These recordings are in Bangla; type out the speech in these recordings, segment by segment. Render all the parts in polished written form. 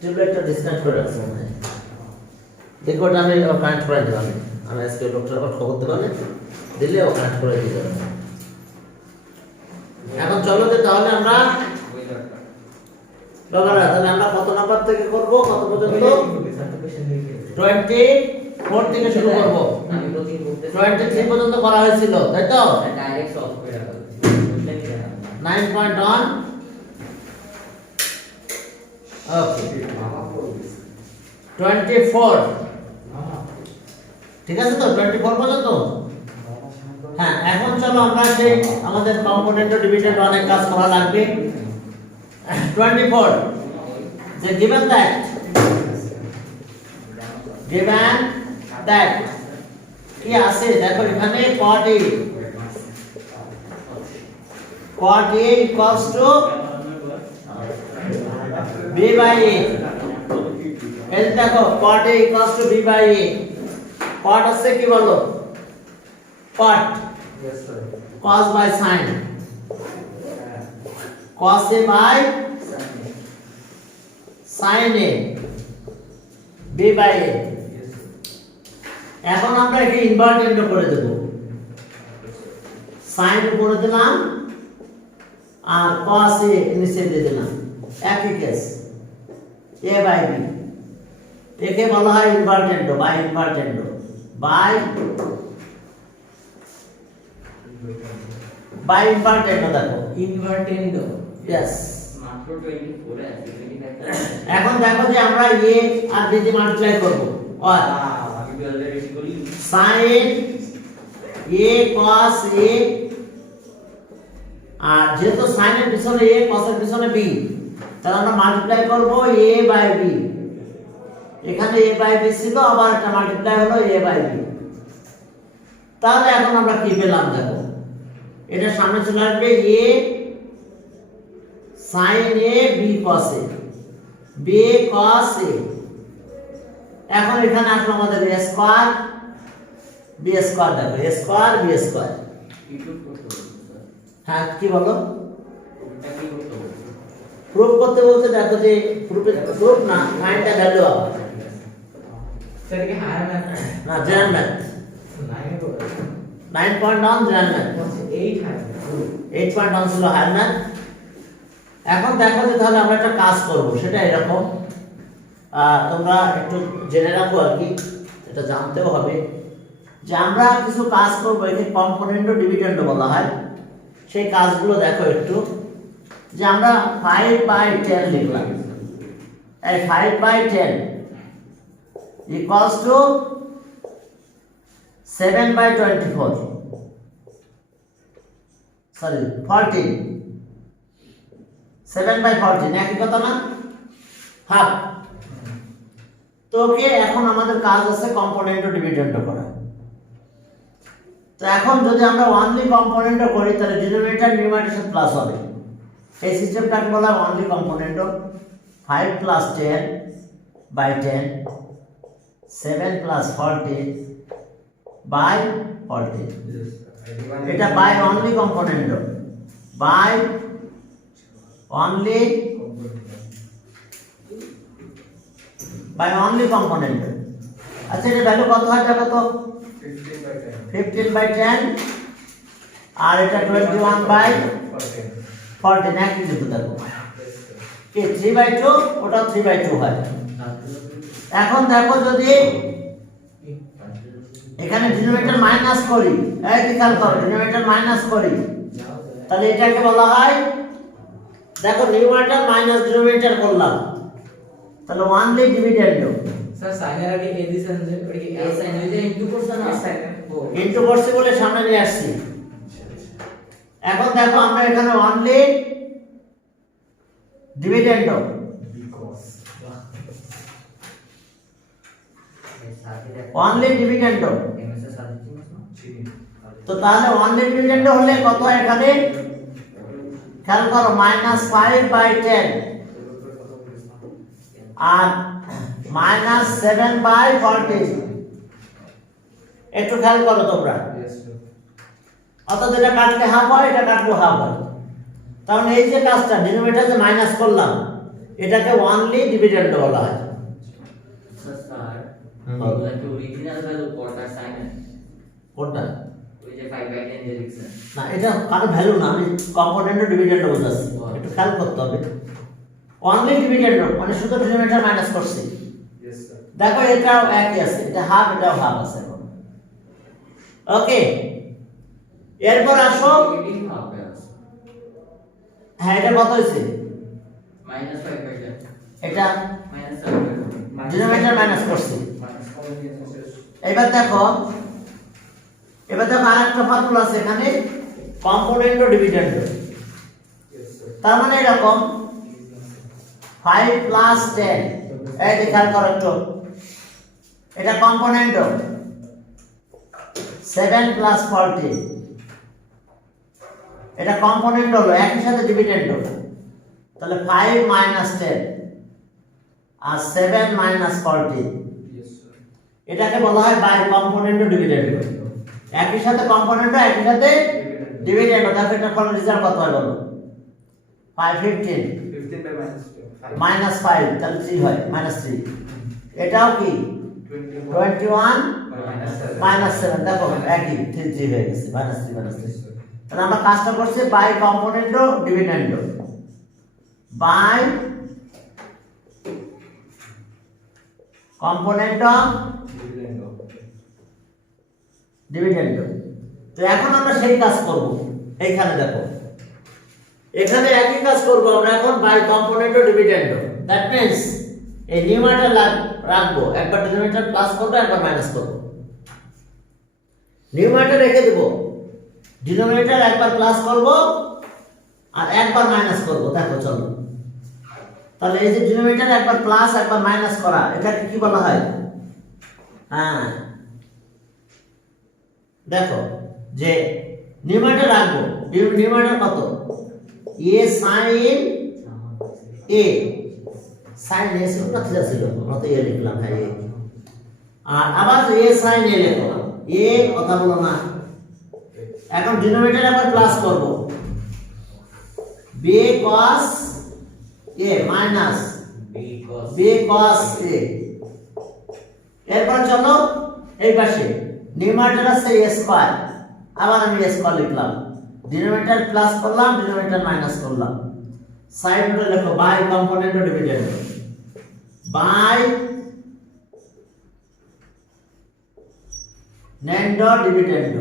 টিউবলাইটটা ডিসকানেক্ট করে রাখছি মনে হয়। দেখো ওটা আমি কানেক্ট করে দিলাম। আমি আজকে ডক্টর আবার খবর দেবানে দিলে ও কানেক্ট করে দিয়ে যাবে। এখন চলো যে তাহলে আমরা তাহলে আমরা কত নাম্বার থেকে করব, কত পর্যন্ত? 24 থেকে শুরু করব। 23 পর্যন্ত করা হয়েছিল, তাই তো? ডাইরেক্ট সলভ করে রাখো 9.1 ওকে 24 ঠিক আছে তো? 24 পর্যন্ত। হ্যাঁ, এখন চলো আমরা সেই আমাদের কম্পোনেন্ট ডিভিডেন্ড অনেক কাজ করা লাগবে। 24 যে given that কি আছে দেখো এখানে cot A equals to b by a। এই দেখো cot A equals to b by a। cot আছে কি বলো? cot cos by sin, cos A by sin A, b by a। এখন আমরা একে ইনভার্টেন্ড করে দেব। sin উপরে দিলাম আর cos A নিচে দিয়ে দিলাম, একই কেস a by b। একে বলা হয় ইনভার্টেন্ড বাই ইনভার্টেন্ড বাই ইনভার্টেন্ড। দেখো ইনভার্টেন্ড यस মাত্র 24 আছে 25 এখন দেখো যে আমরা a আর b দিয়ে মাল্টিপ্লাই করব আর আমি বলতে বেশি করি sin a cos a, আর যেহেতু sin এর পিছনে a cos এর পিছনে b, তাহলে আমরা মাল্টিপ্লাই করব a বাই b। এখানে a বাই b ছিল, আবার একটা মাল্টিপ্লাই হলো a বাই b। তাহলে এখন আমরা কি পেলাম দেখো, এটা সামনে চলে আসবে a sin a b cos a, b cos a। এখন এখানে আসলো আমাদের a স্কয়ার b স্কয়ার। দেখো a square b square. Input করতে হবে স্যার। হ্যাঁ কি বলো? এটা কি করতে হবে? প্রুফ করতে বলতে দেখো যে প্রুফ না, find the value of sir কি হায়ার ম্যাথ না general math 9.1 general math 8 higher 8.1 ছিল হায়ার ম্যাথ। এখন দেখো যে তাহলে আমরা একটা কাজ করব, সেটা এরকম তোমরা একটু জেনে রাখো আর কি, এটা জানতেও হবে যে আমরা কিছু কাজ করব, একে কম্পোনেন্ট ও ডিভিডেন্ড বলা হয়। সেই কাজগুলো দেখো একটু, যে আমরা 5/10 লিখলাম, এই 5/10 equals to 7/24 সরি 14 7/14 একই কথা না? হাফ। তো ওকে এখন আমাদের কাজ আছে কম্পোনেন্ট ও ডিভিডেন্ড করা। তো এখন যদি আমরা অনলি কম্পোনেন্ট করি তাহলে ডিনোমিনেটর নিউমারেটর সাথে প্লাস হবে। এই সিস্টেমটাকে বলা হয় অনলি কম্পোনেন্ট। 5 + 10/10 7 + 40/14 এটা by only component, by only component. আচ্ছা এটা ভ্যালু কত হয় দেখো তো? 15/10 আর এটা 21/14 একই কিন্তু দেখো কি 3/2, ওটা 3/2 হয়। এখন দেখো যদি এখানে ডিনোমিনেটর মাইনাস করি, এই কি খেয়াল করো, ডিনোমিনেটর মাইনাস করি, তাহলে এটাকে বলা হয় দেখো নিউমারেটর মাইনাস ডিনোমিনেটর করলাম, তাহলে অনলি ডিভিডেন্ড। স্যার সাইনের আগে এডিশন যে ওটা কি এ সাইন হয়ে যায় ইনটু করছ না ইনটু করছি বলে সামনে নিয়ে আসছি। এখন দেখো আমরা এখানে অনলি ডিভিডেন্ড অনলি ডিভিডেন্ড। তো তাহলে অনলি ডিভিডেন্ড হলে কত হয় এখানে খেয়াল করো, -5/10 আর -7/14 একটু খেয়াল করো তোমরা। অর্থাৎ এটা কাটলে হাফ হয়, এটা কাটলে হাফ হয়। তাহলে এই যে কাজটা ডিনোমিনেটর যে মাইনাস করলাম, এটাকে ওয়ানলি ডিভিডেন্ড বলা হয়। স্যার হুম। ওগুলা কি অরিজিনাল ভ্যালু কোডটা সাইন কোনটা? ওই যে 5/10 যে লিখছেন না, এটা কারো ভ্যালু না, আমি কম্পোনেন্ট ডিভিডেন্ড বোঝাচ্ছি, একটু খেয়াল করতে হবে। অনলি ডিভিডেন্ড মানে শুধু ডিনোমিনেটর মাইনাস করছি। Yes, sir. দেখো এটাও একই আছে, এটা হাফ, এটাও হাফ আছে। ওকে, এরপর আসো, নেগেটিভ হবে আছে হ্যাঁ এটা কত হয়েছে? -5/10 এটা -5/10 ডিনোমিনেটর মাইনাস করছি। Minus common differences. এবার দেখো আরেকটা ফর্মুলা আছে এখানে, কম্পোনেন্ট ও ডিভিডেন্ড। Yes, sir. তার মানে এরকম 5 প্লাস 10, এই যে খেয়াল করো একটু, এটা কম্পোনেন্ট, 7 প্লাস 40, এটা কম্পোনেন্ট হলো, একই সাথে ডিভিডেন্ড হলো, তাহলে 5 মাইনাস 10 আর 7 মাইনাস 40, Yes, sir. এটাকে বলা হয় বাই কম্পোনেন্ট ও ডিভিডেন্ড। একই সাথে কম্পোনেন্ট একই সাথে ডিভিডেন্ড, দেখো এটা ফল রেজাল্ট কত হয় বলো? 5 15 15 by minus 5. মাইনাস 5, তাহলে 3 হয়, মাইনাস 3। এটাও কি 21 by minus 7. মাইনাস 7, দেখো একই 3 হয়ে গেছে, মাইনাস 3 মাইনাস 3। Yes, sir. তাহলে আমরা কাজটা করছি বাই কম্পোনেন্ট ও ডিভিডেন্ড, বাই কম্পোনেন্ট ও Dividend of. ডিভিডেন্ড। তো এখন আমরা সেই কাজ করব, এইখানে দেখো, এখানে একই কাজ করব আমরা এখন বাই কম্পোনেন্ট ও ডিভিডেন্ড। দ্যাট মিন্স এই নিউমারেটর রাখবো, একবার ডিনোমিনেটর প্লাস করব, একবার মাইনাস করব। নিউমারেটর রেখে দেব, ডিনোমিনেটর একবার প্লাস করব আর একবার মাইনাস করব। দেখো চলো, তাহলে এই যে ডিনোমিনেটর একবার প্লাস একবার মাইনাস করা, এটাকে কি বলা হয়? হ্যাঁ দেখো যে নিউমারেটর রাখবো, নিউমারেটর কত? এ সাইন এ, সাইন এ ছিল না, থিটা ছিল, আমরা তো এ লিখলাম, হ্যাঁ এ। আর আবার এ সাইন এ লিখো, এ কথা বলো না। এখন ডিনোমিনেটর আবার প্লাস করব, বি cos এ মাইনাস বি cos এ। এরপর চলো এই পাশে নিউমারেটর আছে এ স্কয়ার, আবার আমি এ স্কয়ার লিখলাম, ডিনোমিনেটর প্লাস করলাম, ডিনোমিনেটর মাইনাস করলাম। সাইড নোটে লেখো বাই কম্পোনেন্ট ও ডিভিডেন্ড, বাই নেন্ড ডিভিডেন্ড।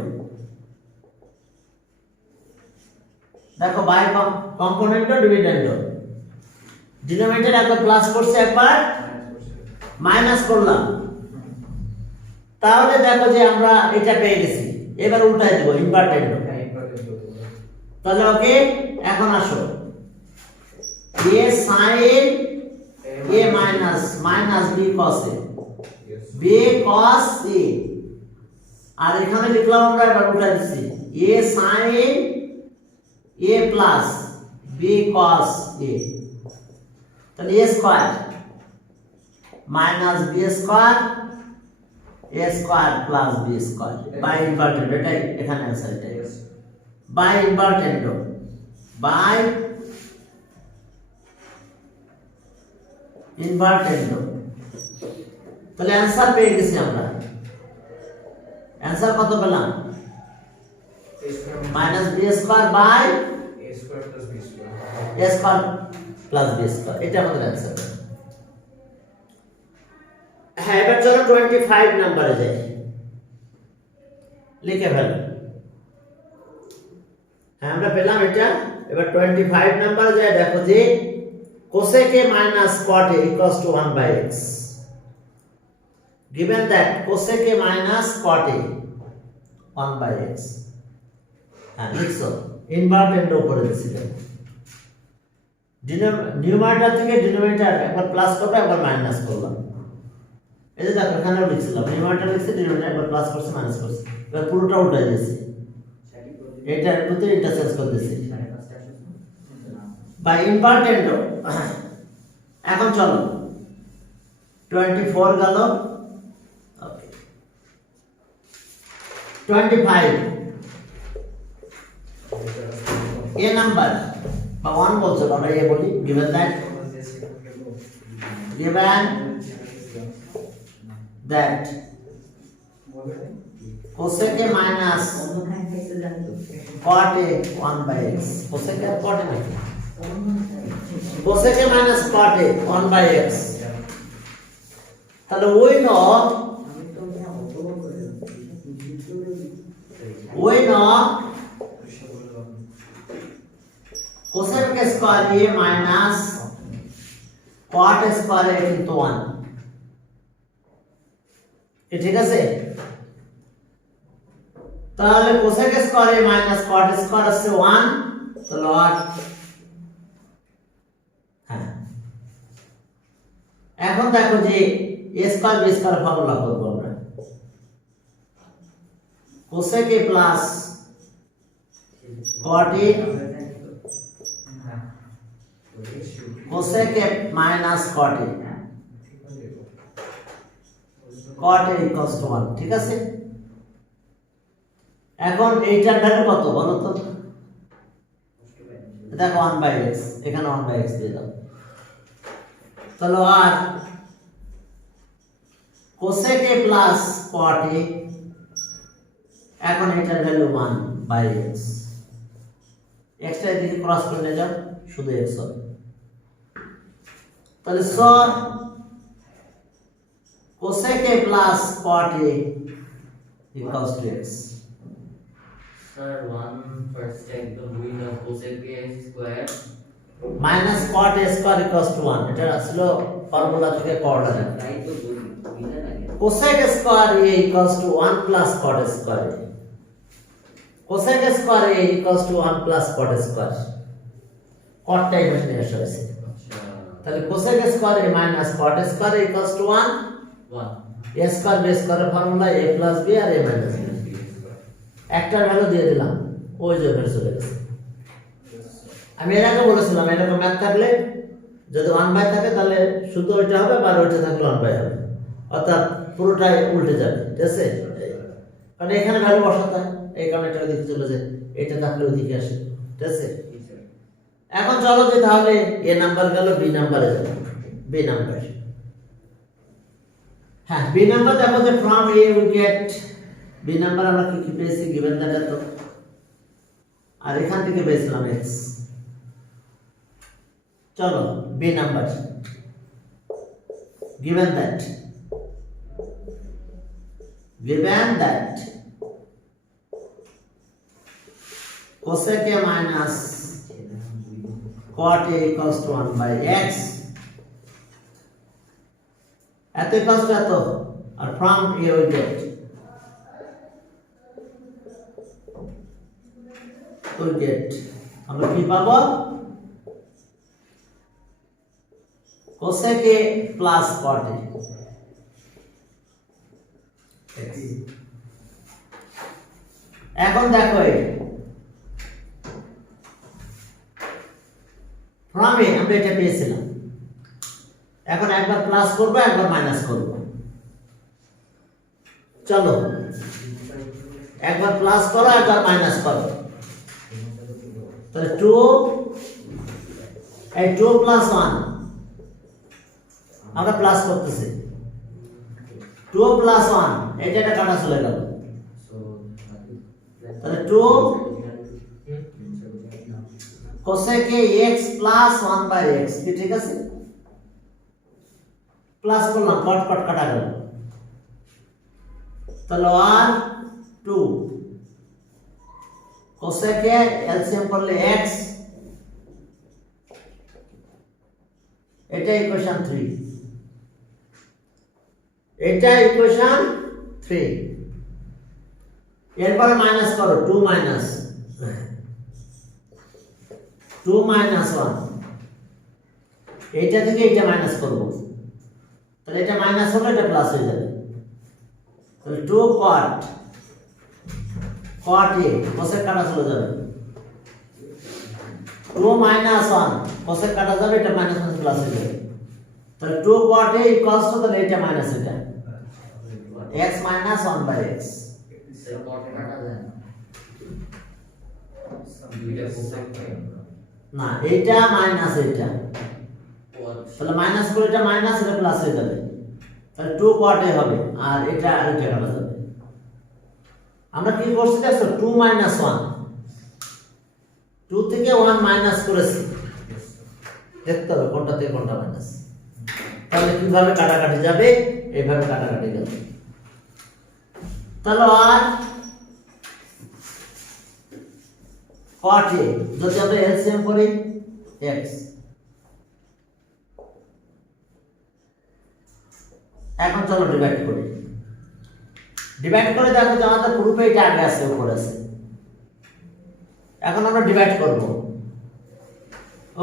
দেখো বাই কম্পোনেন্ট ও ডিভিডেন্ড, ডিনোমিনেটর একবার প্লাস করছে, একবার মাইনাস করলাম, তাহলে দেখো যে আমরা এটা পেয়ে গেছি। এবার উল্টাই দেব, ইনভার্টেড। তাহলে ওকে, এখন আসো A sine A minus minus B cos A, Yes. B cos A. আর এখানে লিখলাম আমরা, এবার উল্টা দিচ্ছি, A sine A plus B cos A. তাহলে A square minus B square A square plus B square by inverted, এটাই এখানে অ্যানসার, এটাই Yes. By inverted, by inverted. তাহলে অ্যানসার পেয়ে গেছি আমরা। অ্যানসার কত পেলাম? A square minus B square by A square plus B square. A square plus B square, এটা আমাদের অ্যানসার। হ্যাঁ, এবার চলো 25 নম্বরে যাই, লিখে ফেলো। হ্যাঁ আমরা পেলাম এটা। এবার 25 নম্বরে যাই, দেখো যে cosec a minus cot a equals to 1 by x. Given that cosec a minus cot a 1 by x. হ্যাঁ লিখছো, ইনভার্টেন্ড উপরে দিছিলেন, নিউমারেটর থেকে ডিনোমিনেটর একবার প্লাস করবে, একবার মাইনাস করলাম। এই যে দেখো এখানেও লিখছিলাম, নিউমারেটর লিখছি, ডিনোমিনেটর একবার প্লাস করছে, মাইনাস করছে, এবার পুরোটা উল্টাই দিয়েছি, এটার প্রতি ইন্টারচেঞ্জ করে দিয়েছি বা ইনভার্টেন্ড। এখন চলো 24 গেল, ওকে 25 এ নাম্বার বা 1 বলছো, আমরা এ বলি, given that given that cosec a minus cot a 1 by x cosec R cot a নাকি cosec a minus cot a 1 by x তাহলে we know cosec square a minus cot square a into 1 ঠিক আছে তাহলে cosec square a minus cot square আছে 1 তাহলে আর হ্যাঁ এখন দেখো যে a square b square formula করব আমরা cosec a plus cot a cosec a minus cot a cot a equals to 1 ঠিক আছে এখন এইটার ভ্যালু কত বলো তো দেখো 1 বাই x এখানে 1 বাই x দিয়ে দাও তাহলে আর cosec a plus cot a এখন এটার ভ্যালু 1 বাই x x টা এদিকে ক্রস করে নিয়ে যাও শুধু x হবে তাহলে সর cosec a plus cot a equals to x Sir, one first take the wind of cosec a square minus cot a square equals to 1 এটা আসলে ফর্মুলা থেকে পড়া যায় right to wind again. cosec square a equals to 1 plus cot square a cosec square a equals to 1 plus cot square cot টা এখানে এসে আছে তাহলে cosec square a minus cot square a equals to 1 1 a square b square formula a plus b আর a minus b একটার ভ্যালু দিয়ে দিলাম ওই যে ভ্যালু চলে গেছে আমি এর আগে বলেছিলাম এরকম ম্যাথ থাকলে যদি 1 বাই থাকে তাহলে শুধু ওইটা হবে আর ওইটা থাকলে 1 বাই হবে অর্থাৎ পুরোটাই উল্টে যাবে ঠিক আছে কারণ এখানে ভ্যালু বসাতে হয় এই কারণে এটা ওইদিকে চলে যায় এটা থাকলে ওইদিকে আসে ঠিক আছে এখন চলো যে তাহলে এ নাম্বার গেল বি নাম্বারে যাবে বি নাম্বার হ্যাঁ বি নাম্বার দেখো যে from A we get B number আমরা কি কি পেয়েছি given that এত আর এখান থেকে পেয়েছিলাম x চলো B number given that cosec a minus cot a equals to 1 by x এত equals to এত আর from a we get আমরা কি পাবো cosec a plus cot a এখন দেখো from a আমরা এটা পেয়েছিলাম এখন একবার প্লাস করব একবার মাইনাস করব চলো একবার প্লাস করো একবার মাইনাস করো তাহলে 2 এই 2 প্লাস 1 আমরা প্লাস করতেছি 2 প্লাস 1 এটা কাটা চলে গেল তাহলে 2 cosec a x plus 1 by x কি ঠিক আছে প্লাস করলাম কট কট কাটা গেল তাহলে আর 2 cosec a এলসিএম করলে x এটা ইকুয়েশন 3 এটা ইকুয়েশন 3 এরপর মাইনাস করো 2 মাইনাস 1 এইটা থেকে এটা মাইনাস করব তাহলে এটা মাইনাস হলে এটা প্লাস হয়ে যাবে তাহলে 2 cot a cosec কাটা চলে যাবে 2 minus 1 cosec কাটা যাবে এটা মাইনাস মাইনাস প্লাস হয়ে যাবে তাহলে 2 cot a equals to তাহলে এটা মাইনাস এটা x minus 1 by x সেটা cot কাটা যায় না দুইটা cosec না এটা মাইনাস এটা ও তাহলে মাইনাস করে এটা মাইনাস, এটা প্লাস হয়ে যাবে, তাহলে 2 cot a হবে, আর এটা কাটা যাবে। আমরা কি করছি দেখো, 2 - 1, 2 থেকে 1 মাইনাস করেছি, দেখতে হবে কোনটা থেকে কোনটা মাইনাস। তাহলে কিভাবে কাটাকাটি যাবে, এইভাবে কাটাকাটি যাবে। তাহলে আর cot a যদি আমরা এলসিএম করি x, এখন চলো ডিভাইড করি। ডিভাইড করে দেখো যে আমাদের প্রুফে এটা আগে আছে, উপরে আছে। এখন আমরা ডিভাইড করব।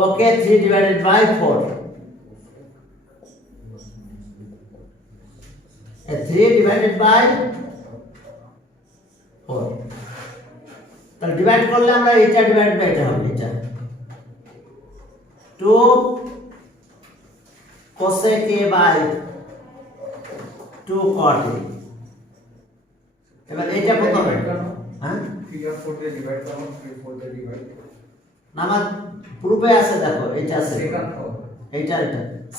ওকে, 3 / 4, 3 / 4। তাহলে ডিভাইড করলে আমরা এটা ডিভাইড বাই এটা হবে, এটা 2 cosec a by 2 cot a। এবার এটা প্রথমে, হ্যাঁ 3 और 4 দিয়ে ডিভাইড করো, 3 4 দিয়ে ডিভাইড। না, আমার প্রুফে আছে, দেখো এটা আছে, সেকেন্ড ও এটা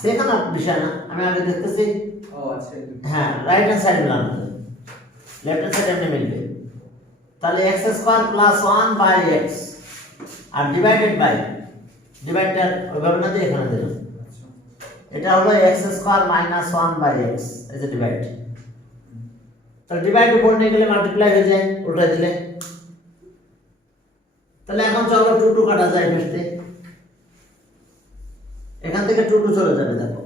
সেকেন্ড বিষয় না, আমি আগে দেখতেছি। আচ্ছা, হ্যাঁ, রাইট হ্যান্ড সাইড মিলানো, লেফট হ্যান্ড সাইড এমনি মিলবে। তাহলে x² + 1 বাই x আর ডিভাইডেড বাই, ডিভাইডার ওইভাবে না দিয়ে এখানে দিলাম, এটা হলো x² - 1 বাই x, এই যে ডিভাইড। তাহলে ডিভাইড উপর নিয়ে গেলে মাল্টিপ্লাই হয়ে যায়, উল্টা দিলে। তাহলে এখন চলো 2 2 কাটা যায় ফার্স্টে, এখান থেকে 2 2 চলে যাবে, দেখো।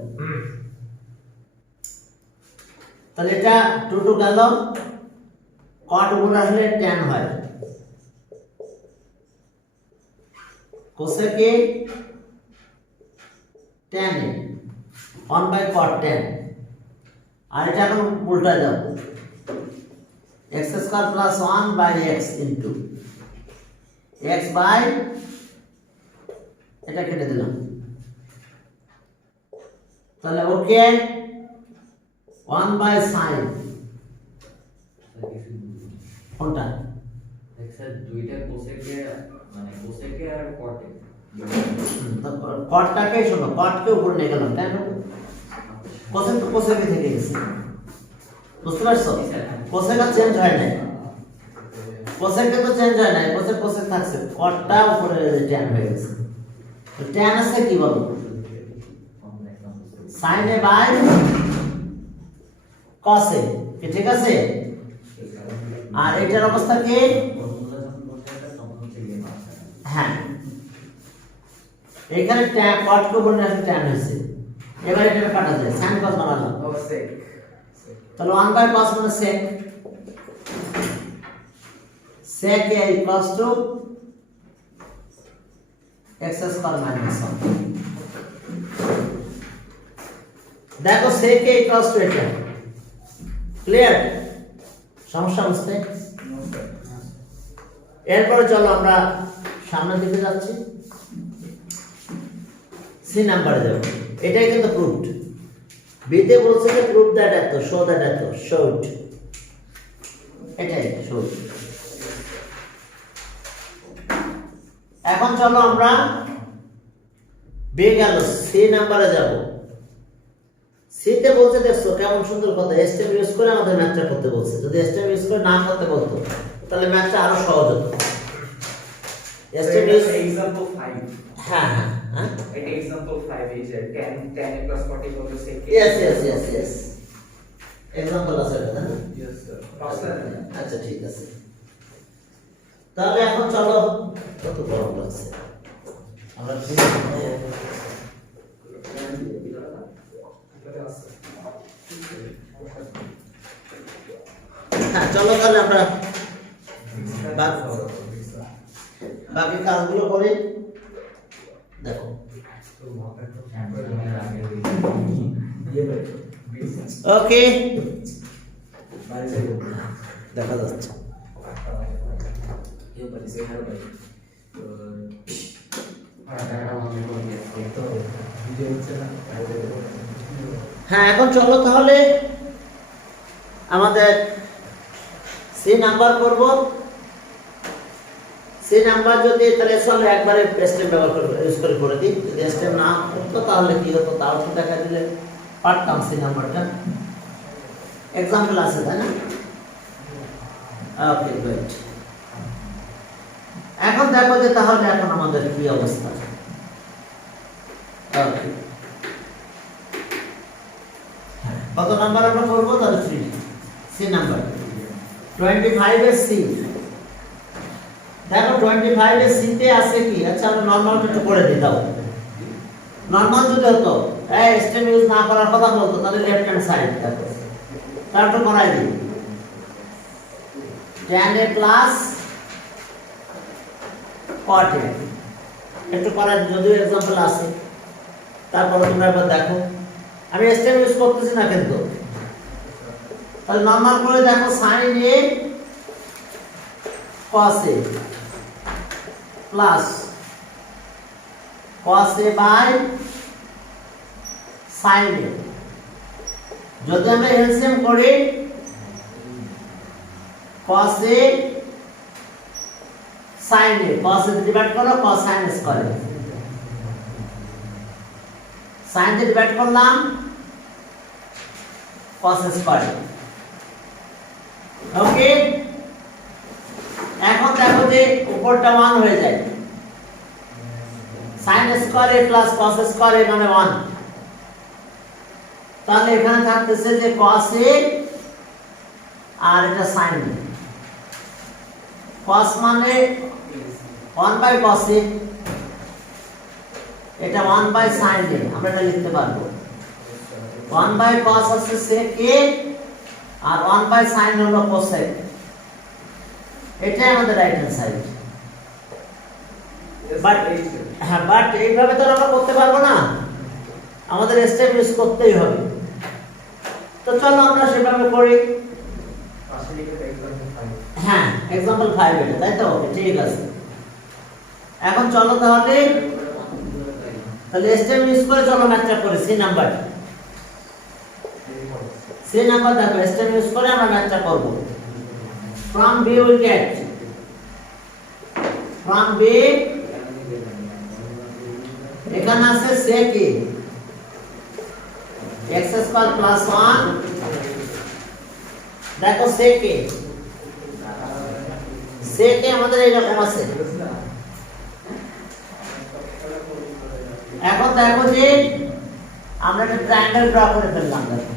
তাহলে এটা 2 2 গেল, cot উপরে আসলে tan হয়, cosec a tan a 1 by cot tan। আর এটা এখন উল্টা যাবে, x² + 1 by x into x by, এটা কেটে দিলাম। তাহলে ওকে 1 বাই sin, কোনটা দুইটা কোসেকে, মানে কোসেকে আর কটে। কটটাকে শোনো, কটকে উপরে নিয়ে গেলাম, তাই না? কোসেক তো কোসেকে থেকে গেছে, বুঝতে পারছো? কোসেকটা চেঞ্জ হয় নাই, কোসেকে তো চেঞ্জ হয় নাই, কোসেক কোসেক থাকছে, কটটা উপরে ট্যান হয়ে গেছে। তো ট্যান আছে কি বলো, sin a by cos a, কি ঠিক আছে? আর এটার অবস্থা কি? হ্যাঁ, এখানে ট্যান কট কে বললে আসলে ট্যান হয়েছে। এবার এটা কাটা যায়, sin cos বানালাম, ও সেক। তাহলে 1 বাই cos মানে sec, sec a equals to x² - 1। দেখো sec a equals to এটা, ক্লিয়ার? সমস্যা বুঝতে? এরপরে চলো আমরা সামনের দিকে যাচ্ছি, সি নাম্বারে যাব। এটাই কিন্তু প্রুফড, বিতে বলছে যে প্রুফ দ্যাট এত, শো দ্যাট এত, শোড, এটাই শোড। এখন চলো আমরা বেগ গেল সি নাম্বারে যাব। সিতে বলছে, দেখছো কেমন সুন্দর কথা, এসটিএম ইউজ করে আমাদের ম্যাথটা করতে বলছে। যদি এসটিএম ইউজ করে না করতে বলতো তাহলে ম্যাথটা আরো সহজ হতো। এসটিএম ইউজ, एग्जांपल 5, হ্যাঁ হ্যাঁ হ্যাঁ, এটা example 5 is 10 10 + 40 = sec a। Yes example আছে এটা না? Yes sir. আচ্ছা ঠিক আছে, তাহলে এখন চলো, কত বড় লাগছে আমরা হ্যাঁ, চলো তাহলে আমরা বাকি কাজগুলো করি। দেখো ওকে, দেখা যাচ্ছে। হ্যাঁ, এখন চলো তাহলে আমাদের সি নাম্বার করব। সি সি নাম্বার যদি তাহলে চলো একবারে স্টেম ব্যবহার করে ইউজ করে দিই। যদি স্টেম না করতো তাহলে কি হতো তাও তো দেখা দিলে পারতাম সি নাম্বারটা। এক্সাম্পল আছে তাই না? Okay good. এখন দেখো যে তাহলে এখন আমাদের কি অবস্থা। ওকে, কত নাম্বার আমরা করবো তাহলে 3 সি নাম্বার 25 এর সি। দেখো 25 এর সি তে আছে কি? আচ্ছা আমরা নরমালটা একটু করে দিই দাও। নরমাল যদি হতো এই স্টেম ইউজ না করার কথা বলতো তাহলে লেফট হ্যান্ড সাইড দেখো তারপর করাই দিই tan a plus cot a একটু করার যদিও एग्जांपल আছে। তারপর তোমরা একবার দেখো আমি স্টেম ইউজ করতেছি না কিন্তু তাহলে নরমাল করে দেখো sin a cos a plus cos a by sin a। যদি আমরা এলসিএম করি cos a sin a cos a divide করো cos sin a square sin দিয়ে ডিভাইড করলাম cos a স্কয়ার। ওকে, এখন দেখো যে উপরটা 1 হয়ে যায় sin a square a plus cos a square a মানে 1। তাহলে এখানে থাকতেছে যে cos a আর এটা sin a। cos মানে 1 বাই cos a, এটা 1 বাই sin a, আমরা এটা লিখতে পারবো 1 বাই cos আছে sec a আর 1 বাই sin হলো cosec। এটাই আমাদের রাইট হ্যান্ড সাইড। বাট এইভাবে তো আমরা করতে পারবো না, আমাদের স্টেপ ইউজ করতেই হবে। তো চলো আমরা সেভাবে করি। হ্যাঁ एग्जांपल 5 এটা তাই তো? ওকে ঠিক আছে। এখন চলো তাহলে স্টেপ ইউজ করে চলো ম্যাথটা করি। সি নাম্বার দেখো স্টেপ ইউজ করে আমরা ম্যাথটা করব। from b we get from b এখানে আছে sec a x square plus 1 দেখো sec a আমাদের এইরকম আছে। এখন দেখো যে আমরা একটা ট্রায়াঙ্গেল ড্র করে ফেললাম। দেখো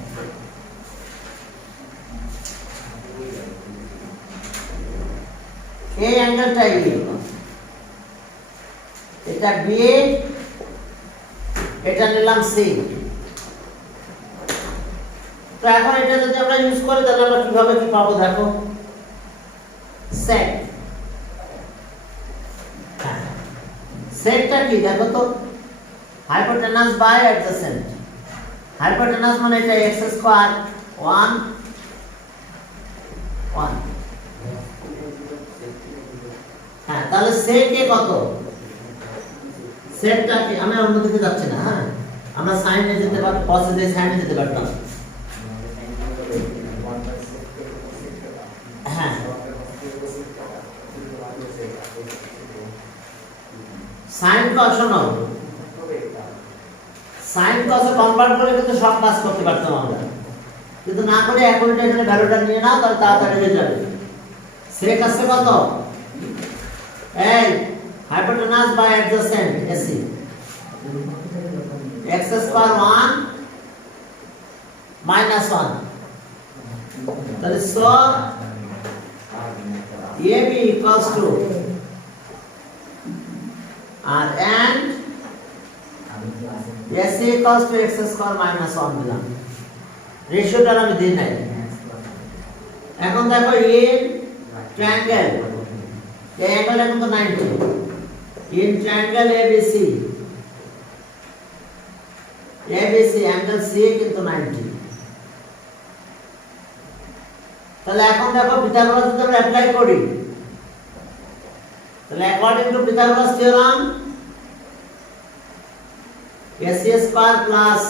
এই অ্যাঙ্গেলটা এটা বি, এটা নিলাম সি। তো এখন এটা যদি আমরা ইউজ করি তাহলে আমরা কিভাবে কি পাবো দেখো sec। secটা কি দেখো তো হাইপোটেনাস বাই অ্যাডজেসেন্ট। হাইপোটেনাস মানে এটা x স্কয়ার 1 1। হ্যাঁ তাহলে sec এ কত? secটা কি আমি অন্যদিকে যাচ্ছি না। হ্যাঁ আমরা sin এ যেতে পারি, cos এ যেতে sin এ যেতে পারতাম। হ্যাঁ sin cos শোনো sin cos কনভার্ট করে কিন্তু সব কাজ করতে পারতাম আমরা, কিন্তু না করে এখন এটা এখানে ভ্যালুটা নিয়ে নাও তাহলে তাড়াতাড়ি হয়ে যাবে। sec আছে কত? এই hypotenuse by adjacent AC x square 1 minus 1। তাহলে সো ab ইকুয়ালস টু আর and ac equals to x square minus 1 দিলাম। রেশিওটা আমি দিই নাই। এখন দেখো in triangle এই অ্যাঙ্গেল এখন তো 90 in triangle abc angle c কিন্তু 90। তাহলে এখন দেখো পিথাগোরাস যদি আমরা অ্যাপ্লাই করি তাহলে according to Pythagoras theorem ac square plus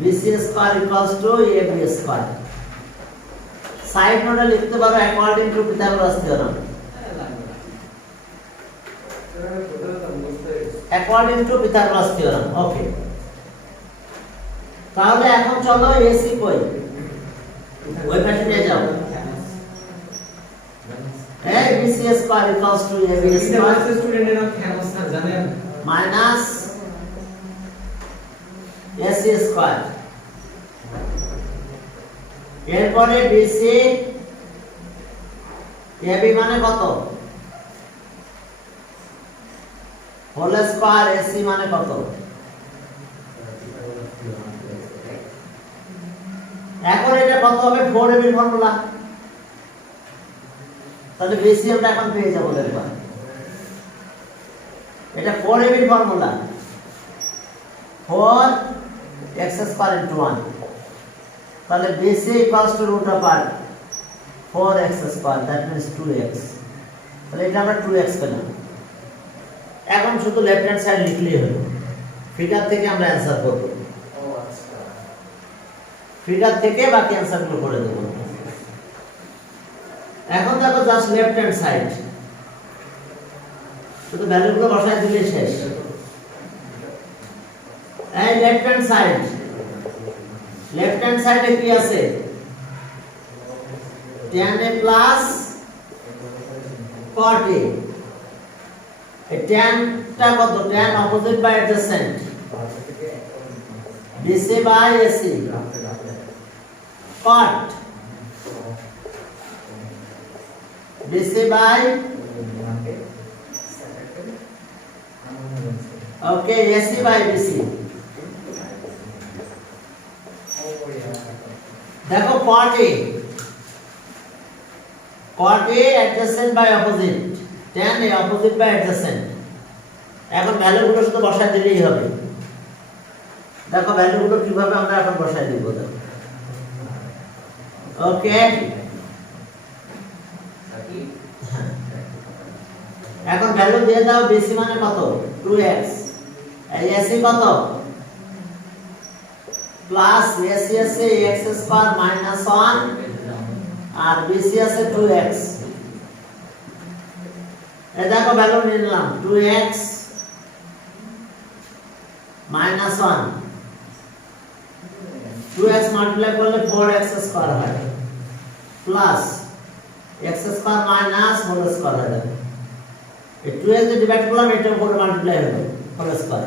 bc square equals to ab square. Side নোটে লিখতে পারো according to Pythagoras theorem. According to Pythagoras theorem. Okay, তাহলে এখন চলো এসি কই, ওই পাশে নিয়ে যাও। এই BC square equals to AB square স্টুডেন্টের নাম কেন স্যার জানেন? Minus AC square. এরপরে BC AB মানে কত, হোল স্কয়ার AC মানে কত। এখন এটা কত হবে, 4AB এর ফর্মুলা। তাহলে BC আমরা এখন পেয়ে যাবো, দেখবা এটা 4AB এর ফর্মুলা, 4x স্কয়ার ইনটু 1। তাহলে BC equals to root of 4x square, that means 2x। তাহলে এটা আমরা 2x পেলাম। এখন শুধু লেফট হ্যান্ড সাইড লিখলেই হলো, ফিগার থেকে আমরা অ্যানসার করব। ও আচ্ছা, ফিগার থেকে বাকি অ্যানসারগুলো করে দেব। এখন দেখো জাস্ট লেফট হ্যান্ড সাইড, শুধু ভ্যালুগুলো বসায় দিলে শেষ। এই left hand side, left hand সাইডে কি আছে, tan a plus cot a। এই tan টা কত, tan opposite by adjacent, BC by AC, cot BC by okay AC by BC। দেখো cot A adjacent by opposite, tan A opposite by adjacent। এখন ভ্যালুগুলো শুধু বসায় দিলেই হবে। দেখো ভ্যালুগুলো কিভাবে আমরা এখন বসায় দিব, দেখো। ওকে, এখন ভ্যালু দিয়ে দাও। BC মানে কত, 2x। এই AC কত, প্লাস AC আছে x স্কয়ার মাইনাস 1 আর BC আছে 2x। এই দেখো ভ্যালু নিলাম 2x মাইনাস 1, 2x মাল্টিপ্লাই করলে 4x স্কয়ার হয়, plus x square minus whole square হয়। দেখো এই 2x দিয়ে ডিভাইড করলাম, এটা উপরে মাল্টিপ্লাই হবে হোল স্কয়ার।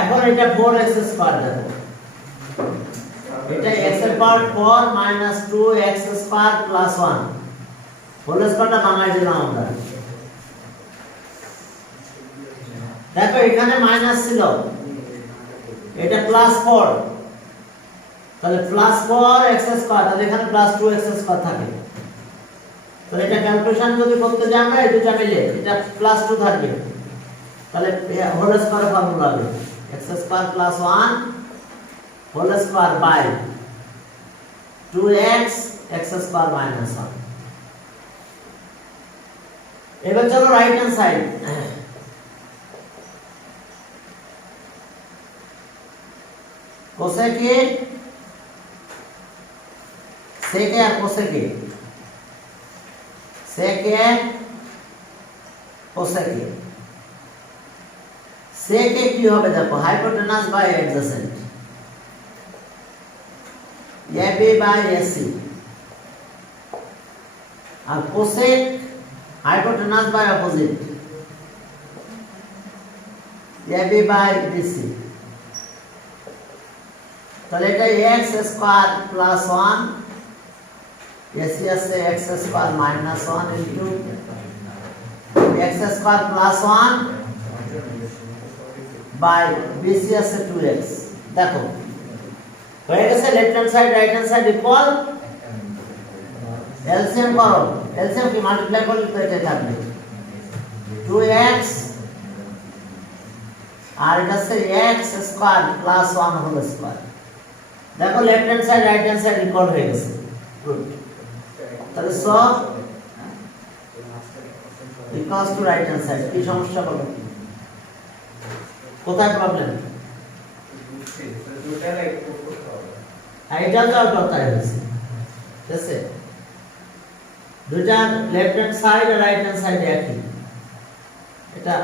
এখন এটা 4x স্কয়ার, দেখো এটা x এর power 4 minus 2x square plus 1 whole স্কয়ারটা বানাই দিলাম আমরা। দেখো এখানে মাইনাস ছিল, এটা প্লাস 4, তাহলে প্লাস 4x স্কয়ার, তাহলে এখানে প্লাস 2x স্কয়ার থাকে। তাহলে এটা ক্যালকুলেশন যদি করতে যাই আমরা, এই দুটো মিলে এটা প্লাস 2 থাকবে, তাহলে হোল স্কয়ার ফর্মুলা হবে x square plus 1 whole square by 2x x square minus 1। এবার চলো রাইট হ্যান্ড সাইড। কোসেকে, সেকে আর কোসেকে, সেকে কোসেকে। সেকে কি হবে, দেখো hypotenuse by adjacent, AB by AC। আর cosec hypotenuse by opposite, AB by BC। তাহলে এটা x স্কয়ার প্লাস 1, AC আছে x square minus 1 into x square plus 1 by BC আছে 2x। দেখো হয়ে গেছে left hand side right hand side equal. LCM করো, এলসিএম কি মাল্টিপ্লাই করলে তো এটা থাকবে 2x আর এটা আছে x square plus 1 whole square. দেখো left hand side right hand side equal হয়ে গেছে, গুড। তাহলে সব equals to right hand side. কি সমস্যা বলো, কোথায় প্রবলেম? এটা যাও কোথায় হয়েছে, ঠিক আছে? দুইটা লেফট হ্যান্ড সাইড আর রাইট হ্যান্ড সাইড একই, এটা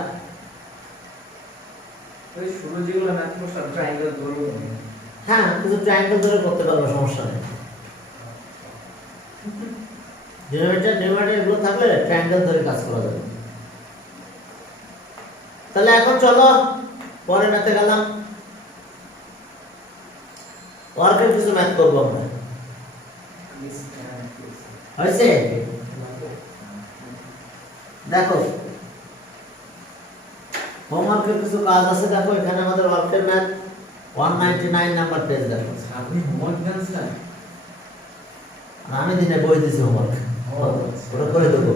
ওই শুরু যেগুলো ম্যাথ করছিলাম ট্রায়াঙ্গেল ধরবো হ্যাঁ কিছু ট্রায়াঙ্গেল ধরে করতে পারবে, সমস্যা নেই। ডিনোমিনেটর নিউমারেটর এগুলো থাকলে ট্রায়াঙ্গেল ধরে কাজ করা যাবে। তাহলে এখন চলো পরে ম্যাথে গেলাম। ওয়ার্কের কিছু ম্যাথ করবো আমরা, হয়েছে? দেখো হোমওয়ার্কের কিছু কাজ আছে, দেখো এখানে আমাদের ওয়ার্কের ম্যাথ 199 নাম্বার পেজ। দেখো আপনি হোমওয়ার্ক দেন স্যার? আর আমি দিনে বই দিছি হোমওয়ার্ক, ওটা করে দেবো।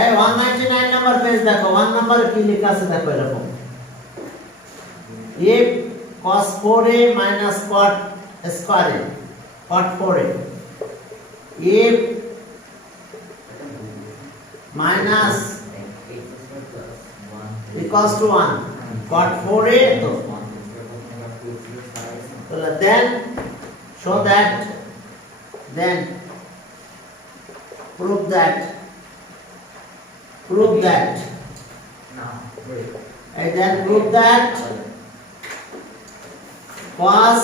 এই 199 নাম্বার পেজ দেখো, 1 নম্বরে কি লেখা আছে দেখো এরকম, if cos 4a minus cot square a, cot 4a, if minus equals to 1 cot 4a, so then show that, then prove that না wait and then prove that cos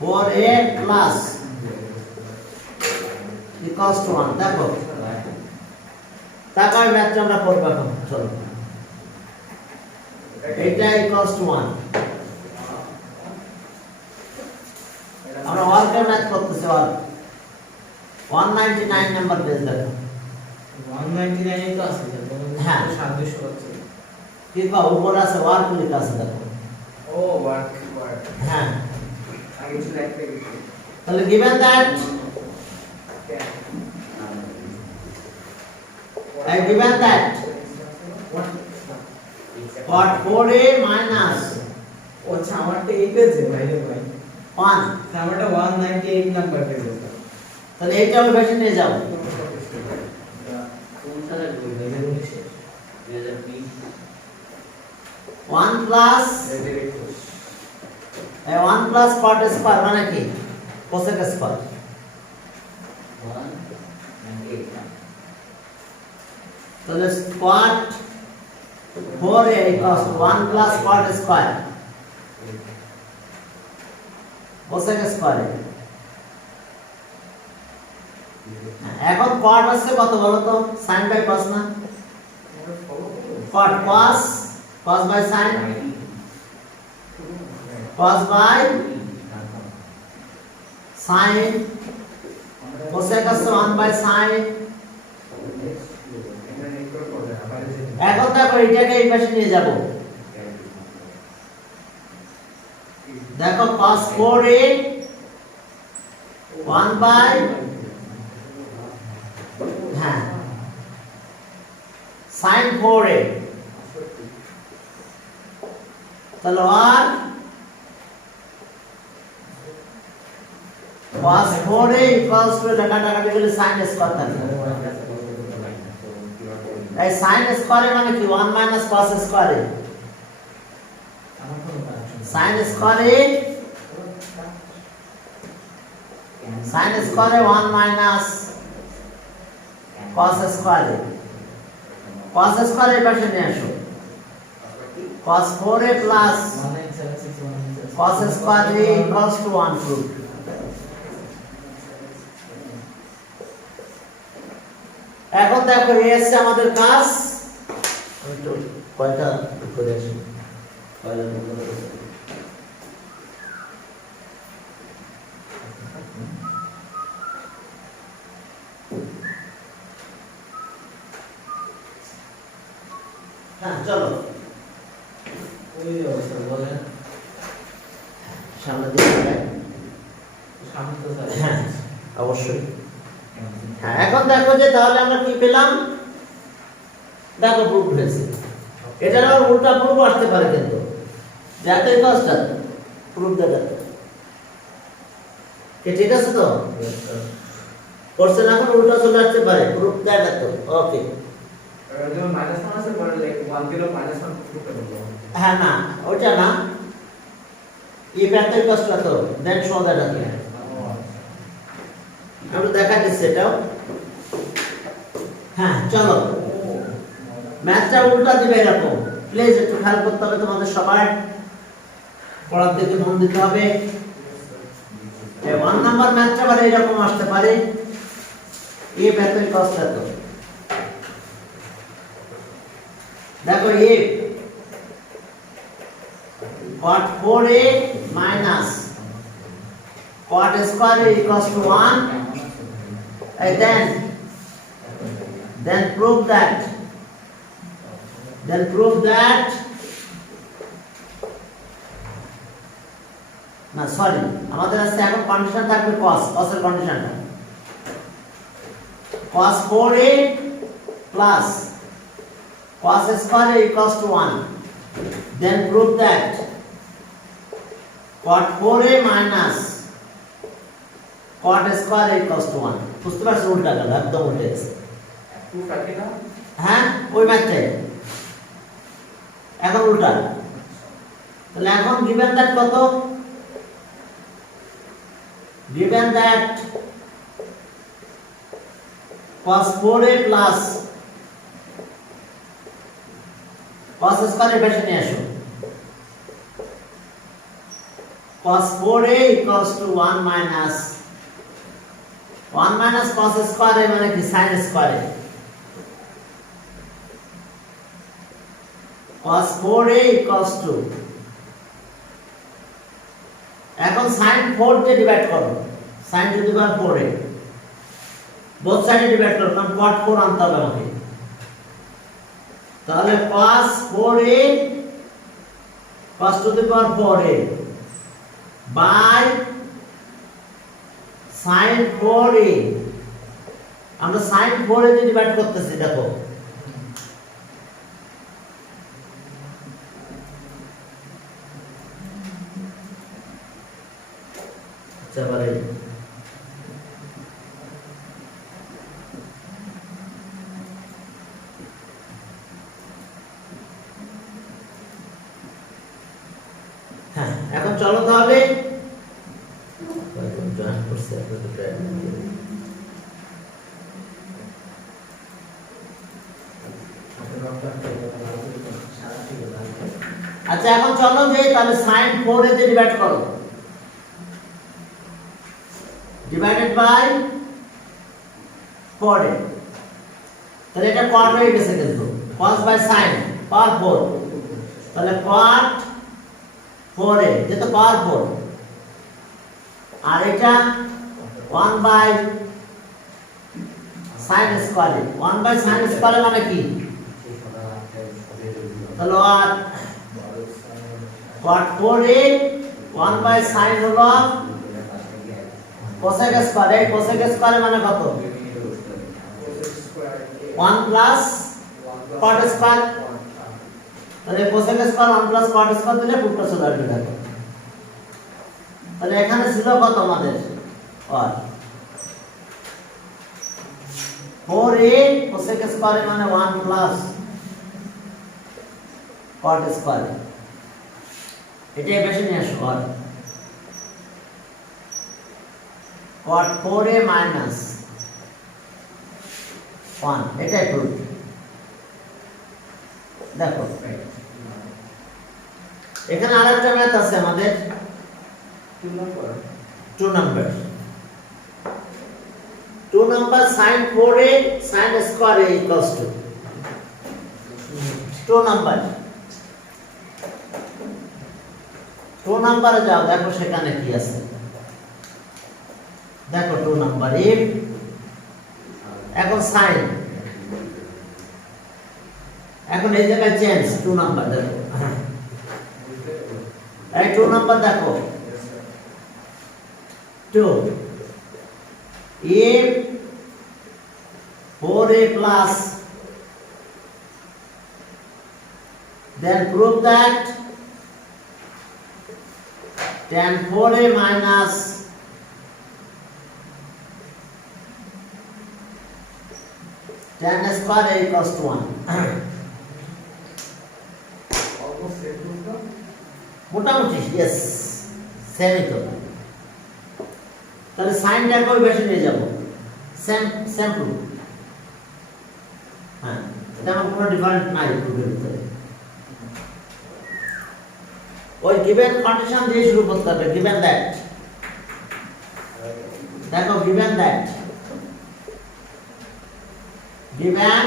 4a plus equals to 1, দেখো তারপর ম্যাথটা আমরা করব এখন। চলো এটা equals to 1, আমরা ওয়ার্কের ম্যাথ করতেছি। ওয়ার্ক 199 নাম্বার পেজ দেখো। 199 তো আছে স্যার, হ্যাঁ। 700 আছে। কি বা উপরে আছে ওয়ার্ক লেখা আছে দেখো। ও ওয়ার্ক হ্যাঁ, আগে কিছু লিখতে গেছি তাহলে given that given that cot 4a minus ও আচ্ছা আমারটা এই পেজে ভাইরে ভাই 1, আমারটা 198 নাম্বার পেজে স্যার। তাহলে এইটা আমি বেশি নিয়ে যাব। কোন সালের বই ভাই? 2020 1 plus 1 plus cot square মানে কি? cosec square। 1 and 8 তাহলে cot 4a equals to 1 plus cot square cosec square। এখন cot আছে কত বলো তো? sin by cos না? cot cos by sin cos by sin cosec আছে 1 by sin। এখন দেখো এটাকে এই পাশে নিয়ে যাব। দেখো cos 4a 1 by হ্যাঁ sin 4a, তাহলে আর cos 4a equals to কাটাকাটি করলে sin স্কয়ার থাকে। এই sin স্কয়ার মানে কি? 1 minus cos square a, sin square a 1 minus cos square a, cos square এর পাশে নিয়ে আসো, cos 4a plus cos square a equals to 1 proof। এখন দেখো এই আছে আমাদের কাজ। একটু কয়টা করে আসি, কয়টা নম্বর আছে? হ্যাঁ চলো ওই অবস্থা বলেন সামনে দিকে যাই। সামনে তো স্যার হ্যাঁ অবশ্যই। হ্যাঁ এখন দেখো যে তাহলে আমরা কি পেলাম, দেখো প্রুফ হয়েছে। এটার আবার উল্টা প্রুফ আসতে পারে, কিন্তু দেখো এই কাজটা প্রুফ দেখাতে কি ঠিক আছে তো? করছে না, এখন উল্টা চলে আসতে পারে, প্রুফ দেখাতো। ওকে যেমন মাইনাস 1 আছে পরে লাইক 1 দিলো মাইনাস 1 করতে বলবো। হ্যাঁ না ওটা না, if at the cost কত দেন শো দ্যাট আছে। আমরা দেখা দিচ্ছি এটাও। হ্যাঁ চলো ম্যাথটা উল্টা দিবে এরকম। প্লিজ একটু খেয়াল করতে হবে তোমাদের সবার, পড়ার দিকে মন দিতে হবে। 1 নাম্বার ম্যাথটা আবার এরকম আসতে পারে, এ বেতন কষ্ট এত। দেখো এ cot 4a minus cot square equals to 1, and then prove that না সরি, আমাদের আছে এখন কন্ডিশন থাকবে cos এর কন্ডিশনটা cos 4a plus cos square equals to 1, then prove that cot 4a minus cot square equals to 1। বুঝতে পারছো? উল্টা গেল, একদম উল্টে গেছে। হ্যাঁ ওই ম্যাথটাই এখন উল্টা। তাহলে এখন given that কত, given that cos 4a plus cos square বেশি নিয়ে আসো, cos 4a equals to 1 minus cos square মানে কি sin square, cos 4a equals to, এখন sin 4 দিয়ে ডিভাইড করো, sin two the power 4a both সাইডে ডিভাইড করো, কারণ cot 4 আনতে হবে আমাকে। তাহলে cos 4a cos to the power 4a by sin 4a, আমরা sin 4a দিয়ে ডিভাইড করতেছি। দেখো আচ্ছা এবারে হ্যাঁ এখন চলো তাহলে জয়েন করছি আপনাদের। আচ্ছা এখন চলো যে তাহলে sin 4a দিয়ে ডিভাইড করো, ডিভাইডেড বাই 4a, তাহলে এটা cot হয়ে গেছে কিন্তু cos বাই sin পাওয়ার 4, তাহলে cot 4a যেটা পাওয়ার 4, আর এটা 1 by sin square, 1 by sin square মানে কি, তাহলে আর cot 4a 1 বাই sin হলো cosec স্কয়ার, এই cosec স্কয়ার মানে কত 1 প্লাস cot স্কয়ার, তাহলে cosec square 1 plus cot square দিলে পুরোটা চলে আসবে। দেখো তাহলে এখানে ছিল কত আমাদের আর 4a cosec স্কয়ার মানে 1 প্লাস cot স্কয়ার, এটাই বেশি নিয়ে আসো আর cot 4a minus 1, এটাই প্রুফ। দেখো এখানে আরেকটা ম্যাথ আছে আমাদের 2 number sin 4a sin square a equals to 2 নাম্বারে যাও, দেখো সেখানে কি আছে। দেখো 2 নাম্বার if এখন sin, এখন এই জায়গায় চেঞ্জ 2 নাম্বার। দেখো এই 2 নাম্বার দেখো 2 if 4a plus, then prove that tan 4a minus tan square a equals to 1। মোটামুটি ইয়েস সেমই তো। তাহলে সাইনটাকেও বেশি নিয়ে যাব, সেম প্রুফ। হ্যাঁ তেমন কোনো ডিফারেন্ট নাই গ্রুপের ভিতরে। ওই গিভেন কন্ডিশন দিয়ে শুরু করতে হবে, গিভেন দ্যাট। দেখো given that, given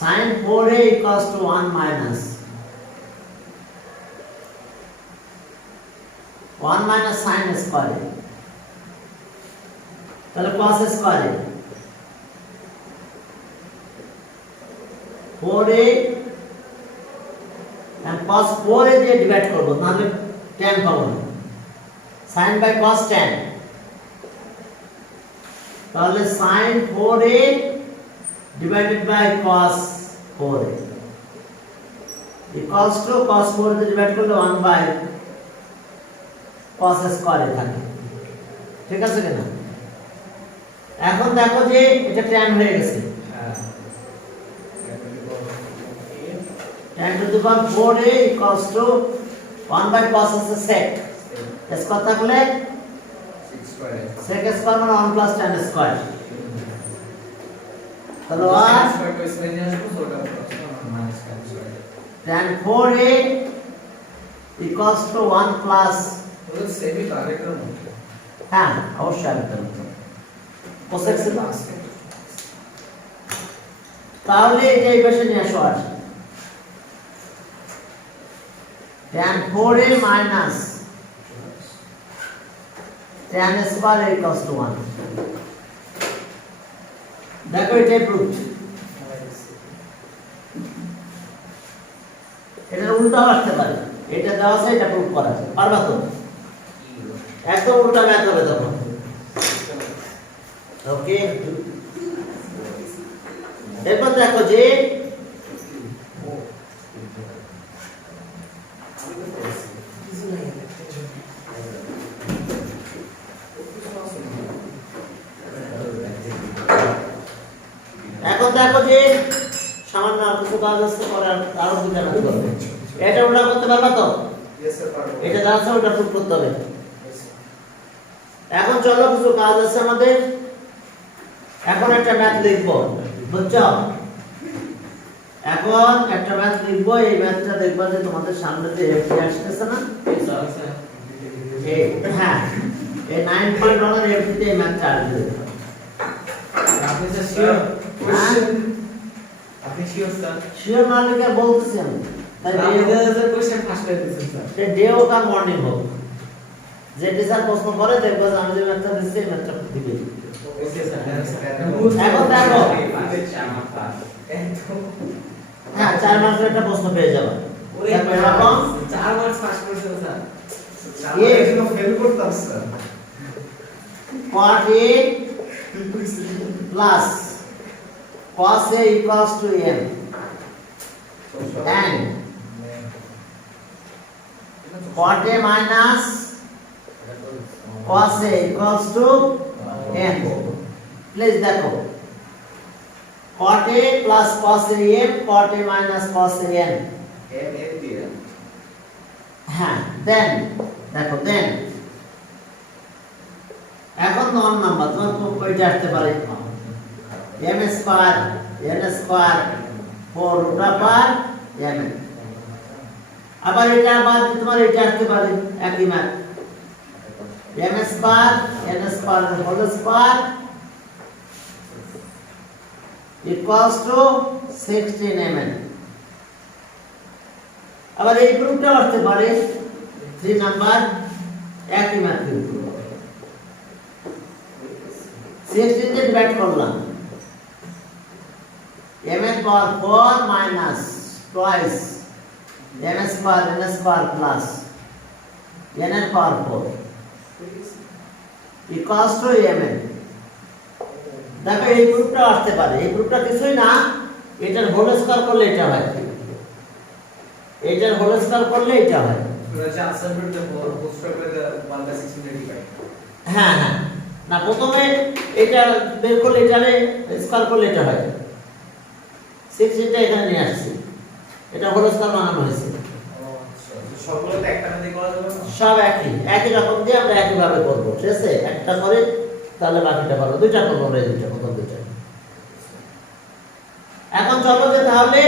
sin 4a equals to 1 minus 1 minus sin square, তাহলে cos square 4a and cos 4a দিয়ে ডিভাইড করব, তাহলে tan পাবো না, sin by cos tan, তাহলে sin 4a divided by cos 4a equals to cos 4 দিয়ে ডিভাইড করলে 1 by cos square থাকে, ঠিক আছে কিনা? এখন দেখো যে এটা tan হয়ে গেছে, tan to the power 4a equals to 1 by cos আছে sec, square থাকলে sec square মানে 1 plus tan square, তাহলে tan 4a equals to 1 plus, হ্যাঁ অবশ্যই আরেকটা cosec ছিল, তাহলে এটা এই পাশে নিয়ে আসো, আর tan 4a minus tan square equals to 1, দেখো এটাই প্রুফ। এটা উল্টা আসতে পারে, এটা দেওয়া আছে, এটা প্রুফ করা আছে, পারবা তো? একদম উল্টা ম্যাথ হবে তখন, ওকে। এরপর দেখো যে এখন দেখো যে সামান্য আর কিছু কাজ আছে, পরে আরো দুইটা ম্যাথ করবে, এটা উল্টা করতে পারবা তো? এটা যা আছে ওটা প্রুফ করতে হবে। এখন চলো কিছু কাজ আছে আমাদের, এখন একটা ম্যাথ লিখবো, বুঝছো? এখন একটা ম্যাথ লিখবো, এই ম্যাথটা দেখবা যে তোমাদের সামনে যে এফটি আসতেছে না, হ্যাঁ এই 9.1 এর এফটি এই ম্যাথটা আসবে। আপনি স্যার শিওর? আপনি শিওর স্যার? শিওর না লিখে বলতেছি আমি, তাই স্যার কোশ্চেন ফার্স্ট করে দিয়েছেন স্যার, ডে হোক আর মর্নিং হোক, যে টিচার প্রশ্ন করে দেখবো যে আমি যে ম্যাথটা দিচ্ছি এই ম্যাথটা দিবে। Okay sir. এখন দেখো, হ্যাঁ 4 মার্কের একটা প্রশ্ন পেয়ে যাবে, দেখো এরকম 4 মার্কস পাস করেছেন স্যার, এ এগুলো ফেল করতাম sir. cot a plus cos a equals to m and cot a minus cos a equals to m, please দেখো cot a plus cos a m, cot a minus cos a n, M দিয়ে হ্যাঁ দেন দেখো দেন এখন 9 নাম্বার তোমার কয়টা আসতে পারে, m square n square 4 root over m, আবার এটা বাদ তোমার এটা আসতে পারে একই math, m square n square whole square equals to 16 mm, আবার এই গ্রুপটা আসতে পারে 3 নাম্বার একই ম্যাথ, কিন্তু 16 দিয়ে ডিভাইড করলাম, m এর power 4 minus twice m square n square plus n এর power 4 equals to m n, দেখো এই গ্রুপটা আসতে পারে, এই গ্রুপটা কিছুই না, এটার হোল স্কয়ার করলে এটা হয়, এটার হোল স্কয়ার করলে এটা হয়, আচ্ছা আনসার করতে পোস্ট করে 1/16 হ্যাঁ হ্যাঁ না প্রথমে এটা বের করলে এটারে স্কয়ার করলে এটা হয় 16টা এখানে নিয়ে আসছি, এটা হোল স্কয়ার বানানো হয়েছে। সবগুলোতে একটা দিয়ে করা যাবে না? সব একই রকম দিয়ে আমরা একইভাবে করবো, ঠিক আছে? একটা করে তাহলে বাকিটা পারবো, দুইটা করবো আমরা, এই দুইটা প্রথম দুইটা। এখন চলো যে তাহলে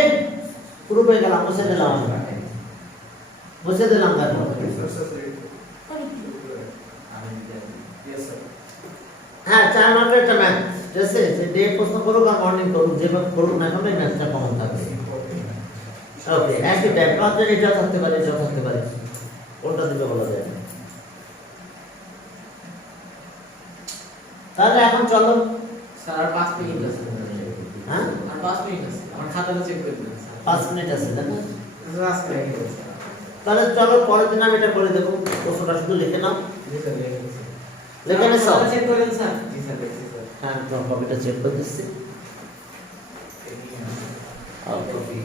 শুরু হয়ে গেলাম, মুছে দিলাম আমরা, মুছে দিলাম তারপর। Yes, sir. হ্যাঁ 4 মার্কের একটা ম্যাথ, ঠিক আছে? যে ডে প্রশ্ন করুক আর মর্নিং করুক, যেভাবে করুক না কেন এই ম্যাথটা কমন থাকবে। ওকে, একই টাইপ, মাত্র এটা থাকতে পারে, এটা থাকতে পারে, কোনটা দিবে বলা যায় না। তাহলে এখন চলো, স্যার আর 5 মিনিট আছে। হ্যাঁ আর 5 মিনিট আছে, আমার খাতাটা চেক করে দিন স্যার। 5 মিনিট আছে তাই না? আজকে রেখে দেবো, স্যার। তাহলে চলো পরের দিন আমি এটা করে দেবো, প্রশ্নটা শুধু লিখে নাও। জি স্যার, রেখে দিচ্ছি। লিখে নে সব। চেক করে দিন স্যার। জি স্যার, দেখছি স্যার। হ্যাঁ, তোমার কপিটা চেক করে দিচ্ছি। এই নিয়ে। ওকে।